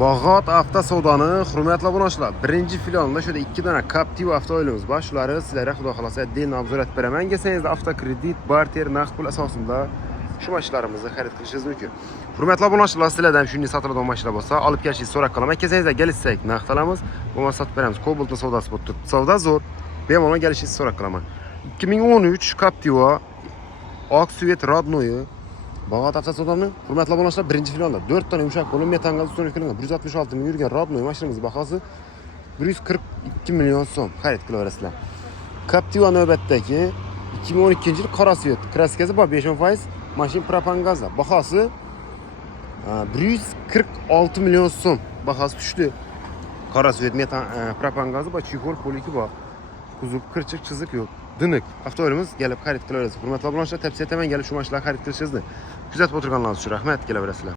Bağat avtosavdanın hürmetli abunachlar. Birinci filialında şöyle 2 tane Captiva avtomobilimiz var. Şuları sizlere xudo xolasa deyin obzor etib beraman. Kelsangiz avtokredit, barter, naqd pul asosida şu mashinalarimizni xarid qilishingiz mumkin. Hurmatli abunachlar, sizlardan shunday sotiladigan mashina bo'lsa, olib kelishingizni so'rab qolaman. Kelsangizlar kelishsak naqd olamiz, bo'lmasa sotib beramiz. Cobalt'ning savdosi bo'lib turibdi. Savdo zo'r. Bemalol kelishingizni so'rab qolaman. 2013 Captiva oq svet rodnoyi Bağat avtosavdoni hurmatli abunachlar, birinchi filialda 4 tane yumshoq bo'lim metan gaz ustun qilingan 166 ming yurgan rodnoy mashinamiz bahasi 142 million so'm xarid qilaverasizlar. Captiva navbatdagi 2012 yil qora svet kraskasi bor 5%, mashina propan gazda bahasi 146 million so'm bahasi tushdi. Qora svet metan propan gazi bor, chexol poliki bor. Kuzov kirchiq chiziq yo'q. Dinik avtomobilimiz gelip xarid qilaverasiz. Hurmatli abunachlar, tavsiya etaman gelip şu mashinalarni xarid qilishingizni. Kuzatib o'tirganlaringiz uchun rahmat, kelaverasizlar.